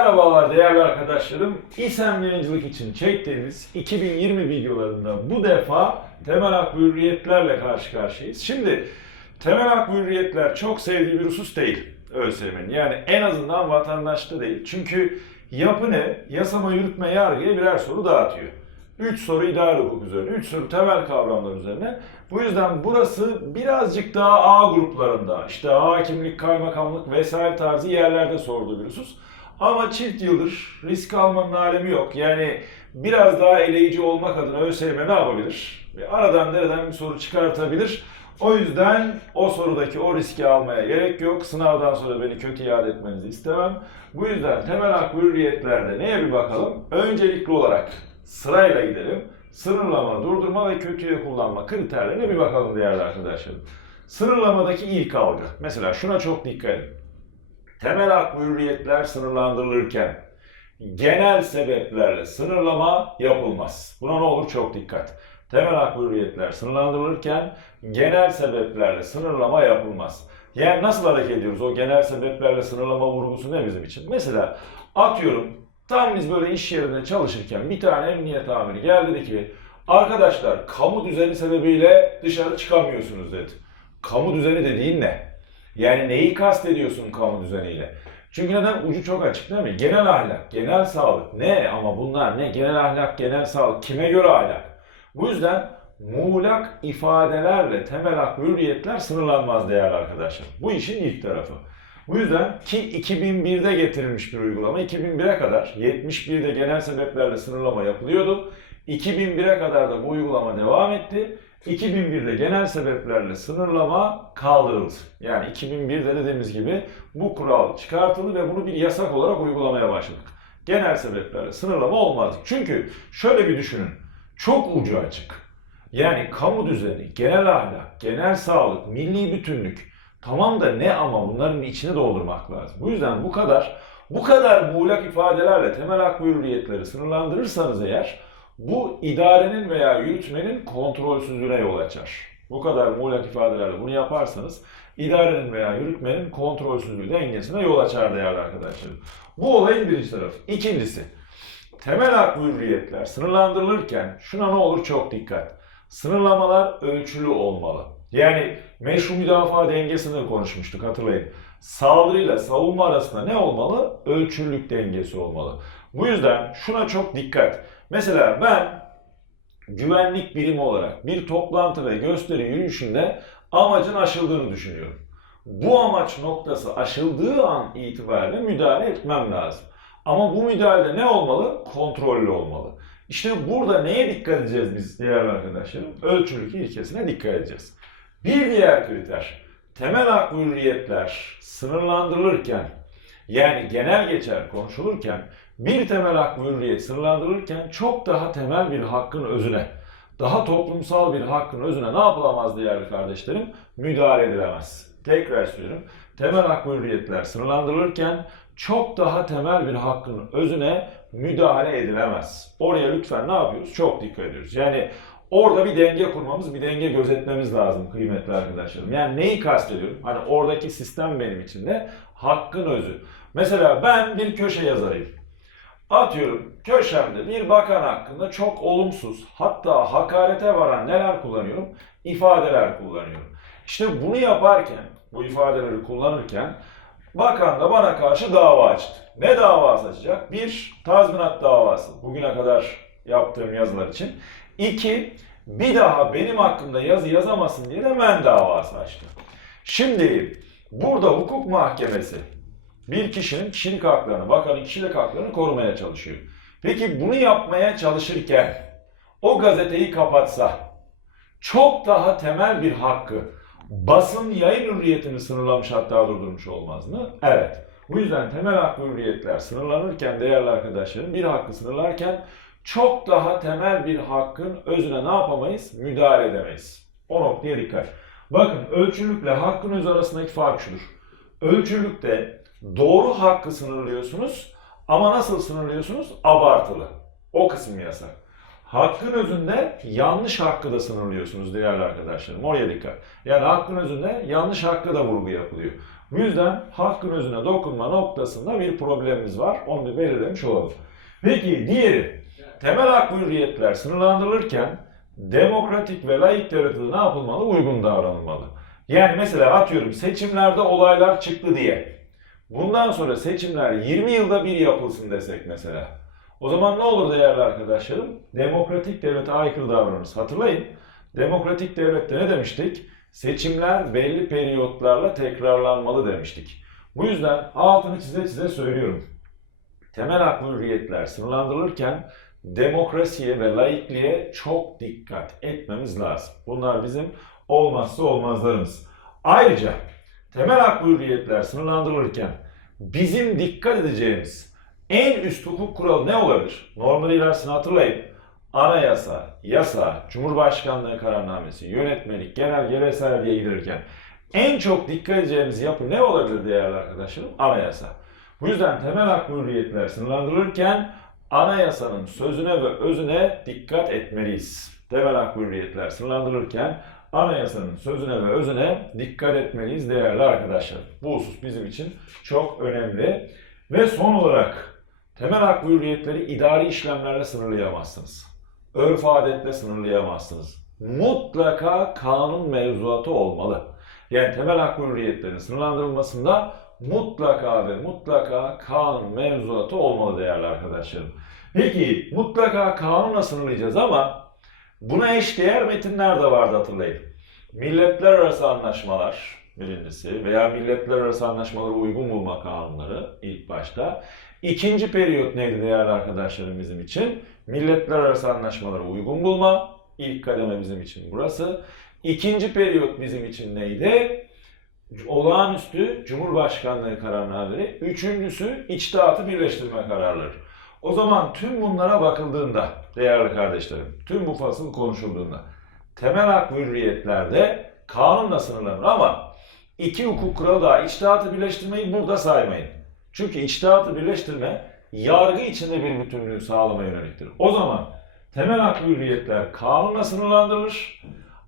Merhabalar değerli arkadaşlarım. İSEM yayıncılık için çektiğimiz 2020 videolarında bu defa temel hak hürriyetlerle karşı karşıyayız. Şimdi temel hak hürriyetler çok sevdiği bir husus değil ÖSYM'nin. Yani en azından vatandaşta değil. Çünkü yapı ne? Yasama, yürütme, yargıya birer soru dağıtıyor. 3 soru idare hukuk üzerine, 3 soru temel kavramlar üzerine. Bu yüzden burası birazcık daha A gruplarında, işte hakimlik, kaymakamlık vesaire tarzı yerlerde sorduğu bir husus. Ama çift yıldır risk almanın alemi yok. Yani biraz daha eleyici olmak adına ÖSYM ne yapabilir? Bir aradan dereden bir soru çıkartabilir. O yüzden o sorudaki o riski almaya gerek yok. Sınavdan sonra beni kötü iade etmenizi istemem. Bu yüzden temel hak ve hürriyetlerde neye bir bakalım? Öncelikli olarak sırayla gidelim. Sınırlama, durdurma ve kötüye kullanma kriterlerine bir bakalım değerli arkadaşlarım. Sınırlamadaki ilk algı. Mesela şuna çok dikkat edin. Temel hak ve hürriyetler sınırlandırılırken genel sebeplerle sınırlama yapılmaz. Buna ne olur çok dikkat. Temel hak ve hürriyetler sınırlandırılırken genel sebeplerle sınırlama yapılmaz. Yani nasıl hareket ediyoruz? O genel sebeplerle sınırlama vurgusu ne bizim için? Mesela atıyorum tam biz böyle iş yerinde çalışırken bir tane emniyet amiri geldi dedi ki arkadaşlar kamu düzeni sebebiyle dışarı çıkamıyorsunuz dedi. Kamu düzeni dediğin ne? Yani neyi kastediyorsun kamu düzeniyle? Çünkü neden? Ucu çok açık değil mi? Genel ahlak, genel sağlık. Ne ama bunlar ne? Genel ahlak, genel sağlık. Kime göre ahlak? Bu yüzden muğlak ifadelerle temel hak ve hürriyetler sınırlanmaz değerli arkadaşlar. Bu işin ilk tarafı. Bu yüzden ki 2001'de getirilmiş bir uygulama 2001'e kadar 71'de genel sebeplerle sınırlama yapılıyordu. 2001'e kadar da bu uygulama devam etti. 2001'de genel sebeplerle sınırlama kaldırıldı. Yani 2001'de dediğimiz gibi bu kural çıkartıldı ve bunu bir yasak olarak uygulamaya başladık. Genel sebeplerle sınırlama olmaz. Çünkü şöyle bir düşünün. Çok ucu açık. Yani kamu düzeni, genel ahlak, genel sağlık, milli bütünlük tamam da ne ama bunların içine doldurmak lazım. Bu yüzden bu kadar bu kadar muğlak ifadelerle temel hak ve hürriyetleri sınırlandırırsanız eğer bu idarenin veya yürütmenin kontrolsüzlüğüne yol açar. Bu kadar muğlak ifadelerle bunu yaparsanız idarenin veya yürütmenin kontrolsüzlüğü dengesine yol açar değerli arkadaşlarım. Bu olayın birinci tarafı. İkincisi, temel hak ve hürriyetler sınırlandırılırken şuna ne olur çok dikkat. Sınırlamalar ölçülü olmalı. Yani meşru müdafaa dengesini konuşmuştuk hatırlayın. Saldırıyla savunma arasında ne olmalı? Ölçülülük dengesi olmalı. Bu yüzden şuna çok dikkat. Mesela ben güvenlik birimi olarak bir toplantı ve gösteri yürüyüşünde amacın aşıldığını düşünüyorum. Bu amaç noktası aşıldığı an itibariyle müdahale etmem lazım. Ama bu müdahalede ne olmalı? Kontrollü olmalı. İşte burada neye dikkat edeceğiz biz değerli arkadaşlarım? Ölçülük ilkesine dikkat edeceğiz. Bir diğer kriter, temel hak hürriyetler sınırlandırılırken, yani genel geçer konuşulurken, bir temel hak ve hürriyet sınırlandırılırken çok daha temel bir hakkın özüne, daha toplumsal bir hakkın özüne ne yapılamaz değerli kardeşlerim? Müdahale edilemez. Tekrar söylüyorum. Temel hak ve hürriyetler sınırlandırılırken çok daha temel bir hakkın özüne müdahale edilemez. Oraya lütfen ne yapıyoruz? Çok dikkat ediyoruz. Yani orada bir denge kurmamız, bir denge gözetmemiz lazım kıymetli arkadaşlarım. Yani neyi kastediyorum? Hani oradaki sistem benim için de hakkın özü. Mesela ben bir köşe yazarıyım. Atıyorum köşemde bir bakan hakkında çok olumsuz hatta hakarete varan neler kullanıyorum? İfadeler kullanıyorum. İşte bunu yaparken, bu ifadeleri kullanırken bakan da bana karşı dava açtı. Ne davası açacak? Bir, tazminat davası. Bugüne kadar yaptığım yazılar için. İki, bir daha benim hakkımda yazı yazamasın diye de men davası açtı. Şimdi burada hukuk mahkemesi bir kişinin kişilik haklarını, bakanın kişilik haklarını korumaya çalışıyor. Peki bunu yapmaya çalışırken o gazeteyi kapatsa çok daha temel bir hakkı basın yayın hürriyetini sınırlamış hatta durdurmuş olmaz mı? Evet. Bu yüzden temel hak hürriyetler sınırlanırken değerli arkadaşlarım bir hakkı sınırlarken çok daha temel bir hakkın özüne ne yapamayız? Müdahale edemeyiz. O noktaya dikkat. Bakın ölçülükle hakkın özü arasındaki fark şudur. Ölçülükte doğru hakkı sınırlıyorsunuz ama nasıl sınırlıyorsunuz? Abartılı. O kısım yasak. hakkın özünde yanlış hakkı da sınırlıyorsunuz değerli arkadaşlarım. Oraya dikkat. Yani hakkın özünde yanlış hakkı da vurgu yapılıyor. Bu yüzden hakkın özüne dokunma noktasında bir problemimiz var. Onu bir belirlemiş olalım. Peki diğeri, temel hak hürriyetler sınırlandırılırken demokratik ve layık devlete ne yapılmalı? Uygun davranılmalı. Yani mesela atıyorum seçimlerde olaylar çıktı diye. Bundan sonra seçimler 20 yılda bir yapılsın desek mesela. O zaman ne olur değerli arkadaşlarım? Demokratik devlete aykırı davranırız. Hatırlayın. Demokratik devlette ne demiştik? Seçimler belli periyotlarla tekrarlanmalı demiştik. Bu yüzden altını çize çize söylüyorum. Temel hak ve hürriyetler sınırlandırılırken demokrasiye ve laikliğe çok dikkat etmemiz lazım. Bunlar bizim olmazsa olmazlarımız. Ayrıca temel hak ve hürriyetler sınırlandırılırken bizim dikkat edeceğimiz en üst hukuk kuralı ne olabilir? Normal ilerisini hatırlayın. Anayasa, yasa, Cumhurbaşkanlığı kararnamesi, yönetmelik, genelge vesaire diye giderken en çok dikkat edeceğimiz yapı ne olabilir değerli arkadaşlarım? Anayasa. Bu yüzden temel hak ve hürriyetler sınırlandırılırken anayasanın sözüne ve özüne dikkat etmeliyiz. Temel hak ve hürriyetler sınırlandırılırken anayasanın sözüne ve özüne dikkat etmeliyiz değerli arkadaşlar. Bu husus bizim için çok önemli. Ve son olarak temel hak ve hürriyetleri idari işlemlerle sınırlayamazsınız. Örf adetle sınırlayamazsınız. Mutlaka kanun mevzuatı olmalı. Yani temel hak ve sınırlandırılmasında mutlaka ve mutlaka kanun mevzuatı olmalı değerli arkadaşlarım. Peki mutlaka kanunla sınırlayacağız ama buna eşdeğer metinler de vardı hatırlayın. Milletler arası anlaşmalar birincisi veya milletler arası anlaşmaları uygun bulma kanunları ilk başta. İkinci periyot neydi değerli arkadaşlarım bizim için? Milletler arası anlaşmaları uygun bulma. İlk kademe bizim için burası. İkinci periyot bizim için neydi? Olağanüstü Cumhurbaşkanlığı kararnameleri. Üçüncüsü içtihatı birleştirme kararları. O zaman tüm bunlara bakıldığında değerli kardeşlerim, tüm bu fasıl konuşulduğunda temel hak hürriyetlerde kanunla sınırlanır ama iki hukuk kuralı daha içtihatı birleştirmeyi burada saymayın. Çünkü içtihatı birleştirme yargı içinde bir bütünlüğü sağlamaya yöneliktir. O zaman temel hak hürriyetler kanunla sınırlandırılır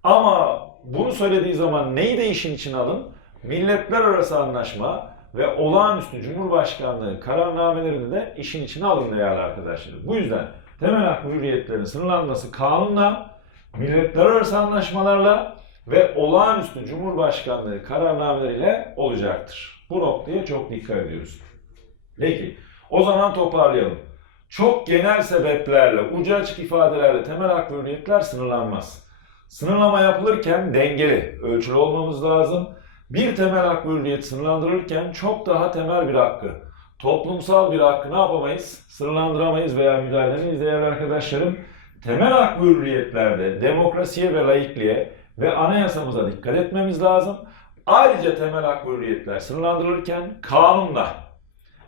ama bunu söylediği zaman neyi de işin içine alın? Milletler arası anlaşma ve olağanüstü Cumhurbaşkanlığı kararnamelerini de işin içine alın değerli arkadaşlar. Bu yüzden temel hak ve sınırlanması kanunla, milletler arası anlaşmalarla ve olağanüstü Cumhurbaşkanlığı kararnameleriyle olacaktır. Bu noktaya çok dikkat ediyoruz. Peki, o zaman toparlayalım. Çok genel sebeplerle, ucu açık ifadelerle temel hak ve hürriyetler sınırlanmaz. Sınırlama yapılırken dengeli, ölçülü olmamız lazım. Bir temel hak ve hürriyet sınırlandırılırken çok daha temel bir hakkı, toplumsal bir hakkı ne yapamayız? Sınırlandıramayız veya müdahale edemeyiz değerli arkadaşlarım. Temel hak ve hürriyetlerde demokrasiye ve laikliğe ve anayasamıza dikkat etmemiz lazım. Ayrıca temel hak ve hürriyetler sınırlandırılırken kanunla,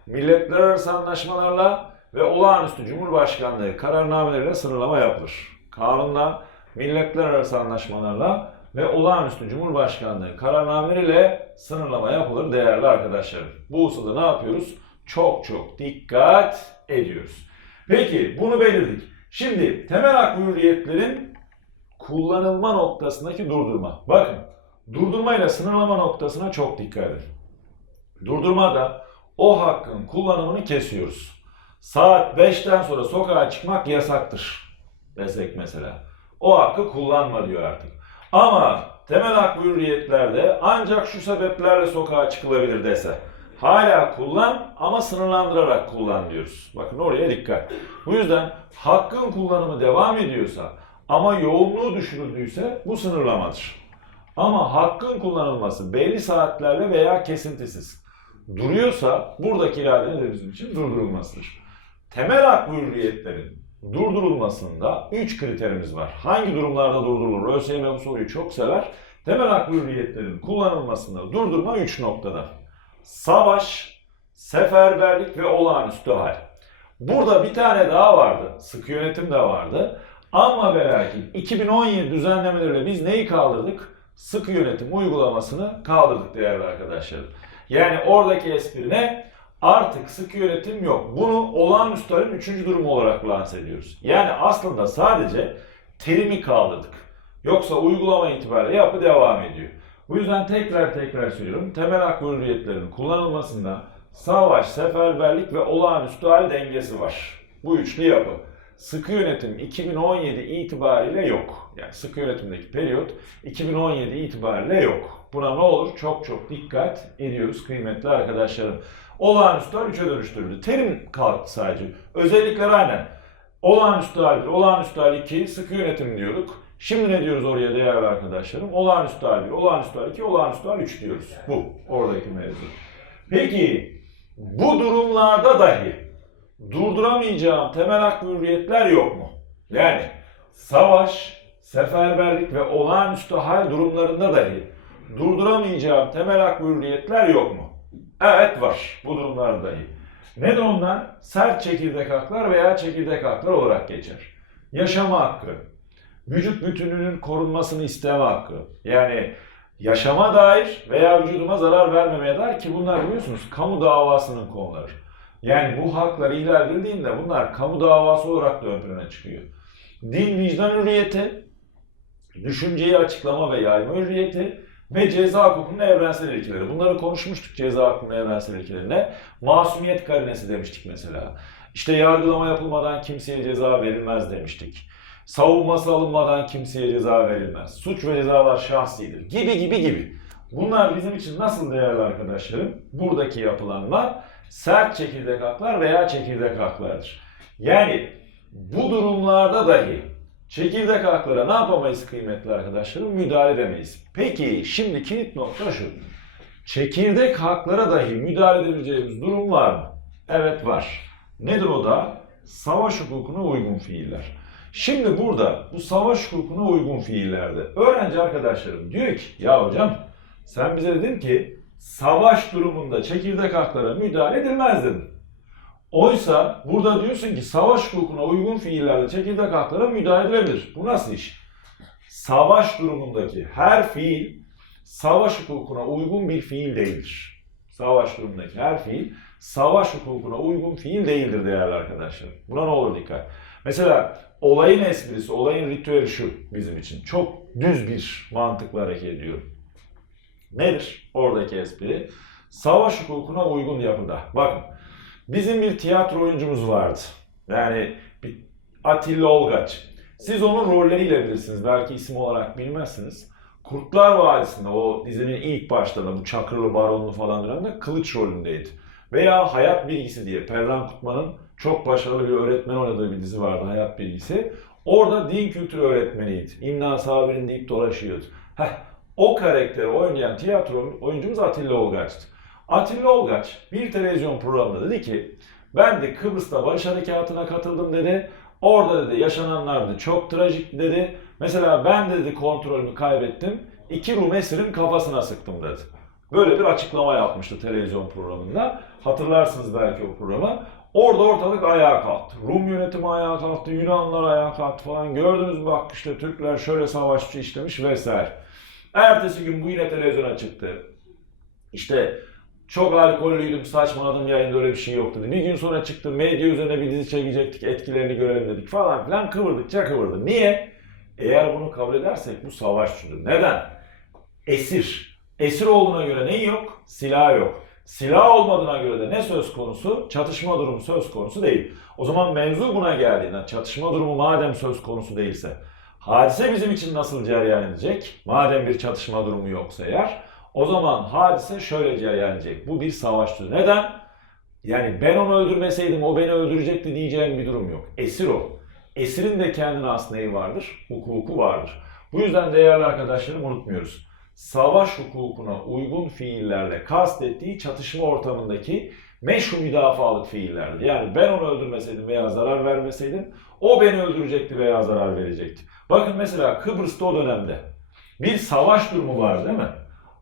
milletler arası anlaşmalarla ve olağanüstü Cumhurbaşkanlığı kararnameleriyle sınırlama yapılır. Kanunla, milletler arası anlaşmalarla ve olağanüstü Cumhurbaşkanlığı kararnameleriyle sınırlama yapılır değerli arkadaşlarım. Bu hususta ne yapıyoruz? Çok çok dikkat ediyoruz. Peki bunu belirledik. Şimdi temel hak hürriyetlerin kullanılma noktasındaki durdurma. Bakın durdurmayla sınırlama noktasına çok dikkat edin. Durdurmada o hakkın kullanımını kesiyoruz. Saat 5'ten sonra sokağa çıkmak yasaktır desek mesela. O hakkı kullanma diyor artık. Ama temel hak hürriyetlerde ancak şu sebeplerle sokağa çıkılabilir dese. Hala kullan ama sınırlandırarak kullan diyoruz. Bakın oraya dikkat. Bu yüzden hakkın kullanımı devam ediyorsa ama yoğunluğu düşürüldüyse bu sınırlamadır. Ama hakkın kullanılması belli saatlerle veya kesintisiz duruyorsa buradaki irade nedir bizim için? Durdurulmasıdır. Temel hak ve hürriyetlerin durdurulmasında 3 kriterimiz var. Hangi durumlarda durdurulur? ÖSYM bu soruyu çok sever. Temel hak ve hürriyetlerin kullanılmasında durdurma 3 noktada. Savaş, seferberlik ve olağanüstü hal. Burada bir tane daha vardı. Sıkı yönetim de vardı. Ama ve lakin 2017 düzenlemeleriyle biz neyi kaldırdık? Sıkı yönetim uygulamasını kaldırdık değerli arkadaşlarım. Yani oradaki espri ne? Artık sıkı yönetim yok. Bunu olağanüstü halin üçüncü durumu olarak lanse ediyoruz. Yani aslında sadece terimi kaldırdık. Yoksa uygulama itibariyle yapı devam ediyor. Bu yüzden tekrar tekrar söylüyorum. Temel hak ve kullanılmasında savaş, seferberlik ve olağanüstü hal dengesi var. Bu üçlü yapı. Sıkı yönetim 2017 itibariyle yok. Yani sıkı yönetimdeki periyot 2017 itibariyle yok. Buna ne olur? Çok çok dikkat ediyoruz kıymetli arkadaşlarım. Olağanüstü hal 3'e dönüştürüldü. Terim kalktı sadece. Özellikler aynen. Olağanüstü hal 1, olağanüstü hal 2, sıkı yönetim diyorduk. Şimdi ne diyoruz oraya değerli arkadaşlarım? Olağanüstü hal 1, olağanüstü hal 2, olağanüstü hal 3 diyoruz. Bu oradaki mevzu. Peki bu durumlarda dahi durduramayacağım temel hak hürriyetler yok mu? Yani savaş, seferberlik ve olağanüstü hal durumlarında dahi durduramayacağım temel hak hürriyetler yok mu? Evet var bu durumlarda dahi. Nedir onlar? Sert çekirdek haklar veya çekirdek haklar olarak geçer. Yaşama hakkı, vücut bütünlüğünün korunmasını isteme hakkı. Yani yaşama dair veya vücuduma zarar vermemeye dair ki bunlar biliyorsunuz kamu davasının konuları. Yani bu haklar ihlal edildiğinde bunlar kamu davası olarak da ön plana çıkıyor. Din vicdan hürriyeti, düşünceyi açıklama ve yayma hürriyeti ve ceza hukukunun evrensel ilkeleri. Bunları konuşmuştuk ceza hukukunun evrensel ilkelerine. Masumiyet karinesi demiştik mesela. İşte yargılama yapılmadan kimseye ceza verilmez demiştik. Savunması alınmadan kimseye ceza verilmez. Suç ve cezalar şahsidir. Gibi gibi gibi. Bunlar bizim için nasıl değerli arkadaşlarım? Buradaki yapılanlar sert çekirdek haklar veya çekirdek haklardır. Yani bu durumlarda dahi çekirdek haklara ne yapamayız kıymetli arkadaşlarım? Müdahale edemeyiz. Peki şimdi kilit nokta şu. Çekirdek haklara dahi müdahale edebileceğimiz durum var mı? Evet var. Nedir o da? Savaş hukukuna uygun fiiller. Şimdi burada bu savaş hukukuna uygun fiillerde öğrenci arkadaşlarım diyor ki ya hocam sen bize dedin ki savaş durumunda çekirdek haklara müdahale edilmez dedin. Oysa burada diyorsun ki savaş hukukuna uygun fiillerde çekirdek haklara müdahale edilebilir. Bu nasıl iş? Savaş durumundaki her fiil savaş hukukuna uygun bir fiil değildir. Savaş durumundaki her fiil savaş hukukuna uygun fiil değildir değerli arkadaşlar. Buna ne olur dikkat. Mesela olayın esprisi, olayın ritüeli şu bizim için. Çok düz bir mantıkla hareket ediyor. Nedir oradaki espri? Savaş hukukuna uygun yapıda. Bakın bizim bir tiyatro oyuncumuz vardı. Yani bir Atilla Olgaç. Siz onun rolleriyle bilirsiniz. Belki isim olarak bilmezsiniz. Kurtlar Vadisi'nde o dizinin ilk başlarında bu Çakırlı Baronlu falan dönemde kılıç rolündeydi. Veya Hayat Bilgisi diye Perran Kutman'ın çok başarılı bir öğretmen oynadığı bir dizi vardı Hayat Bilgisi. Orada din kültürü öğretmeniydi. İmna Sabir'in deyip dolaşıyordu. Heh, o karakteri oynayan tiyatro oyuncumuz Atilla Olgaç'tı. Atilla Olgaç bir televizyon programında dedi ki ben de Kıbrıs'ta Barış Harekatı'na katıldım dedi. Orada dedi yaşananlar dedi çok trajik dedi. Mesela ben de dedi kontrolümü kaybettim. İki Rum esirin kafasına sıktım dedi. Böyle bir açıklama yapmıştı televizyon programında. Hatırlarsınız belki o programı. Orada ortalık ayağa kalktı. Rum yönetimi ayağa kalktı, Yunanlar ayağa kalktı falan. Gördünüz bak işte Türkler şöyle savaşçı işlemiş vesaire. Ertesi gün bu yine televizyona çıktı. İşte çok alkollüydüm, saçmaladım yayında öyle bir şey yok dedi. Bir gün sonra çıktı, medya üzerine bir dizi çekecektik, etkilerini görelim dedik falan filan kıvırdıkça kıvırdı. Niye? Eğer bunu kabul edersek bu savaşçıdır. Neden? Esir. Esir olduğuna göre ne yok? Silah yok. Silah olmadığına göre de ne söz konusu? Çatışma durumu söz konusu değil. O zaman mevzu buna geldiğinden çatışma durumu madem söz konusu değilse hadise bizim için nasıl cereyan edecek? Madem bir çatışma durumu yoksa eğer o zaman hadise şöyle cereyan edecek. Bu bir savaştır. Neden? Yani ben onu öldürmeseydim o beni öldürecekti diyeceğim bir durum yok. Esir o. Esirin de kendine has neyi vardır? Hukuku vardır. Bu yüzden değerli arkadaşlarım unutmuyoruz. Savaş hukukuna uygun fiillerle kastettiği çatışma ortamındaki meşru müdafalık fiillerdi. Yani ben onu öldürmeseydim veya zarar vermeseydim o beni öldürecekti veya zarar verecekti. Bakın mesela Kıbrıs'ta o dönemde bir savaş durumu var değil mi?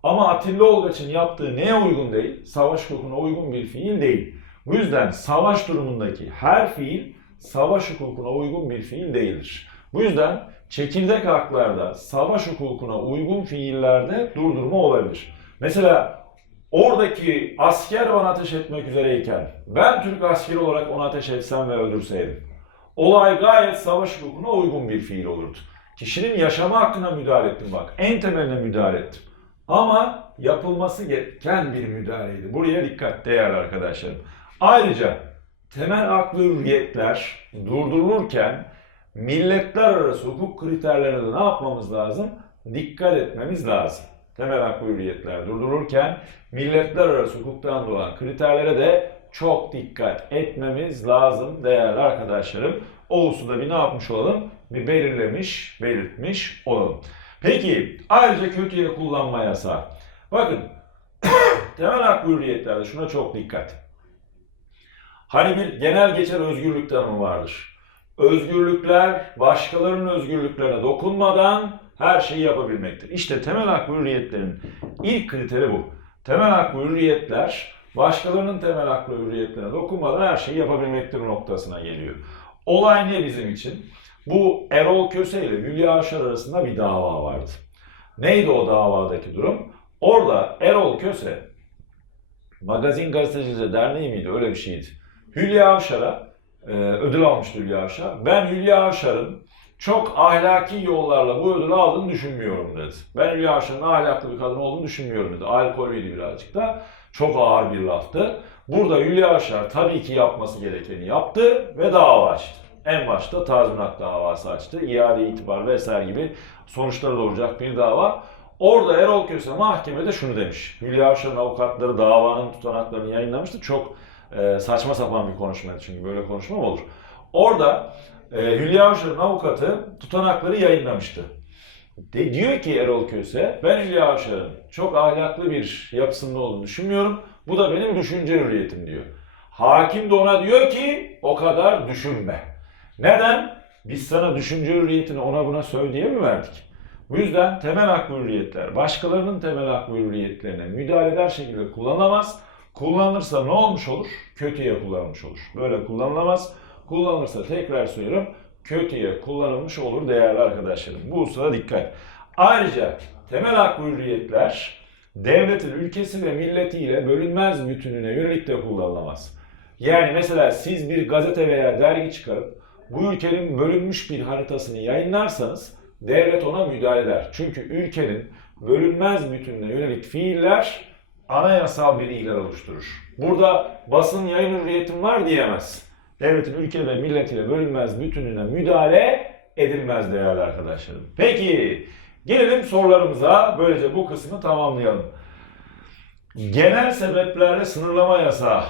Ama Atilla Olgaç'ın yaptığı neye uygun değil? Savaş hukukuna uygun bir fiil değil. Bu yüzden savaş durumundaki her fiil savaş hukukuna uygun bir fiil değildir. Bu yüzden çekirdek haklarda savaş hukukuna uygun fiillerde durdurma olabilir. Mesela Oradaki asker bana ateş etmek üzereyken ben Türk askeri olarak ona ateş etsem ve öldürseydim. Olay gayet savaş hukukuna uygun bir fiil olurdu. Kişinin yaşama hakkına müdahale ettim bak. En temeline müdahale ettim. Ama yapılması gereken bir müdahaleydi. Buraya dikkat değerli arkadaşlarım. Ayrıca temel hak ve hürriyetler durdurulurken milletler arası hukuk kriterlerine de ne yapmamız lazım? Dikkat etmemiz lazım. Temel hak hürriyetler durdurulurken milletler arası hukuktan doğan kriterlere de çok dikkat etmemiz lazım değerli arkadaşlarım. O hususta bir ne yapmış olalım? Bir belirlemiş, belirtmiş olalım. Peki ayrıca kötüye kullanma yasağı. Bakın temel hak hürriyetlerde şuna çok dikkat. Hani bir genel geçer özgürlük tanımı vardır. Özgürlükler başkalarının özgürlüklerine dokunmadan her şeyi yapabilmektir. İşte temel hak ve hürriyetlerin ilk kriteri bu. Temel hak ve hürriyetler başkalarının temel hak ve hürriyetlerine dokunmadan her şeyi yapabilmektir noktasına geliyor. Olay ne bizim için? Bu Erol Köse ile Hülya Avşar arasında bir dava vardı. Neydi o davadaki durum? Orada Erol Köse, Magazin Gazetecileri Derneği miydi? Öyle bir şeydi. Hülya Avşar'a e, ödül almıştı Hülya Avşar. Ben Hülya Avşar'ın çok ahlaki yollarla bu ödülü aldığını düşünmüyorum dedi. Ben Hülya Avşar'ın ahlaklı bir kadın olduğunu düşünmüyorum dedi. Alkollüydü birazcık da. Çok ağır bir laftı. Burada Hülya Avşar tabii ki yapması gerekeni yaptı ve dava açtı. En başta tazminat davası açtı. İade itibar vesaire gibi sonuçları doğuracak bir dava. Orada Erol Köse mahkemede şunu demiş. Hülya Avşar'ın avukatları davanın tutanaklarını yayınlamıştı. Çok e, saçma sapan bir konuşmaydı çünkü böyle konuşma mı olur? Orada e, Hülya Avşar'ın avukatı tutanakları yayınlamıştı. De, diyor ki Erol Köse, ben Hülya Avşar'ın çok ahlaklı bir yapısında olduğunu düşünmüyorum. Bu da benim düşünce hürriyetim diyor. Hakim de ona diyor ki o kadar düşünme. Neden? Biz sana düşünce hürriyetini ona buna söyle diye mi verdik? Bu yüzden temel hak hürriyetler başkalarının temel hak hürriyetlerine müdahale eder şekilde kullanılamaz. Kullanılırsa ne olmuş olur? Kötüye kullanılmış olur. Böyle kullanılamaz. Kullanılırsa tekrar söylüyorum kötüye kullanılmış olur değerli arkadaşlarım. Bu hususa dikkat. Ayrıca temel hak ve hürriyetler devletin ülkesi ve milletiyle bölünmez bütününe yönelik de kullanılamaz. Yani mesela siz bir gazete veya dergi çıkarıp bu ülkenin bölünmüş bir haritasını yayınlarsanız devlet ona müdahale eder. Çünkü ülkenin bölünmez bütününe yönelik fiiller anayasal bir ihlal oluşturur. Burada basın yayın hürriyetim var diyemez. Devletin ülke ve milletiyle bölünmez bütününe müdahale edilmez değerli arkadaşlarım. Peki gelelim sorularımıza. Böylece bu kısmı tamamlayalım. Genel sebeplerle sınırlama yasağı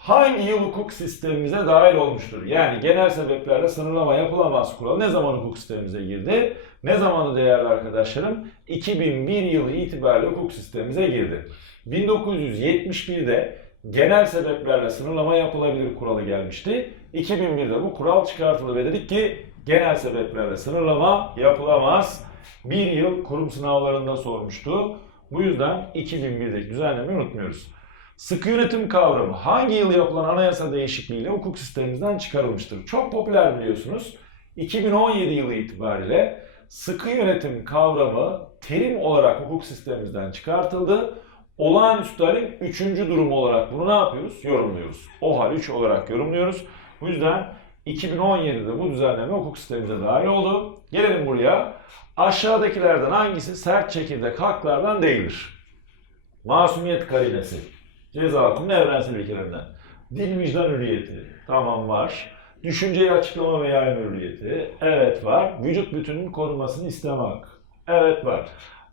hangi yıl hukuk sistemimize dahil olmuştur? Yani genel sebeplerle sınırlama yapılamaz kuralı ne zaman hukuk sistemimize girdi? Ne zamanı değerli arkadaşlarım? 2001 yılı itibariyle hukuk sistemimize girdi. 1971'de genel sebeplerle sınırlama yapılabilir kuralı gelmişti. 2001'de bu kural çıkartıldı ve dedik ki genel sebeplerle sınırlama yapılamaz. Bir yıl kurum sınavlarında sormuştu. Bu yüzden 2001'deki düzenlemeyi unutmuyoruz. Sıkı yönetim kavramı hangi yıl yapılan anayasa değişikliğiyle hukuk sistemimizden çıkarılmıştır? Çok popüler biliyorsunuz. 2017 yılı itibariyle sıkı yönetim kavramı terim olarak hukuk sistemimizden çıkartıldı. Olağanüstü halin üçüncü durumu olarak bunu ne yapıyoruz? Yorumluyoruz. OHAL 3 olarak yorumluyoruz. Bu yüzden 2017'de bu düzenleme hukuk sistemimize dahil oldu. Gelelim buraya. Aşağıdakilerden hangisi sert çekirdek haklardan değildir? Masumiyet karinesi. Ceza hukumunun evrensel ilkelerinden. Dil vicdan hürriyeti. Tamam var. Düşünceyi açıklama ve yayma hürriyeti. Evet var. Vücut bütünün korunmasını istemek. Evet var.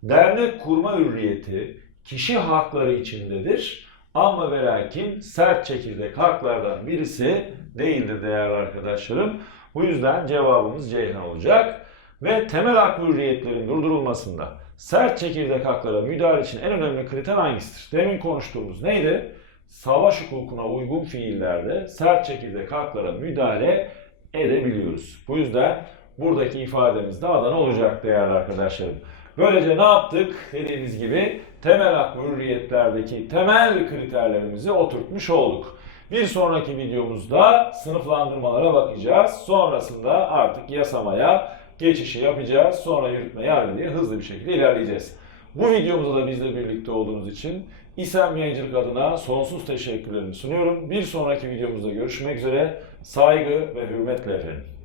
Dernek kurma hürriyeti kişi hakları içindedir. Ama ve lakin sert çekirdek haklardan birisi değildir değerli arkadaşlarım. Bu yüzden cevabımız Ceyhan olacak. Ve temel hak hürriyetlerin durdurulmasında sert çekirdek haklara müdahale için en önemli kriter hangisidir? Demin konuştuğumuz neydi? Savaş hukukuna uygun fiillerde sert çekirdek haklara müdahale edebiliyoruz. Bu yüzden buradaki ifademiz daha da ne olacak değerli arkadaşlarım? Böylece ne yaptık? Dediğimiz gibi temel ve hürriyetlerdeki temel kriterlerimizi oturtmuş olduk. Bir sonraki videomuzda sınıflandırmalara bakacağız. Sonrasında artık yasamaya geçişi yapacağız. Sonra yürütme yargı diye hızlı bir şekilde ilerleyeceğiz. Bu videomuzda da bizle birlikte olduğunuz için İSEM Yayıncılık adına sonsuz teşekkürlerimi sunuyorum. Bir sonraki videomuzda görüşmek üzere. Saygı ve hürmetle efendim.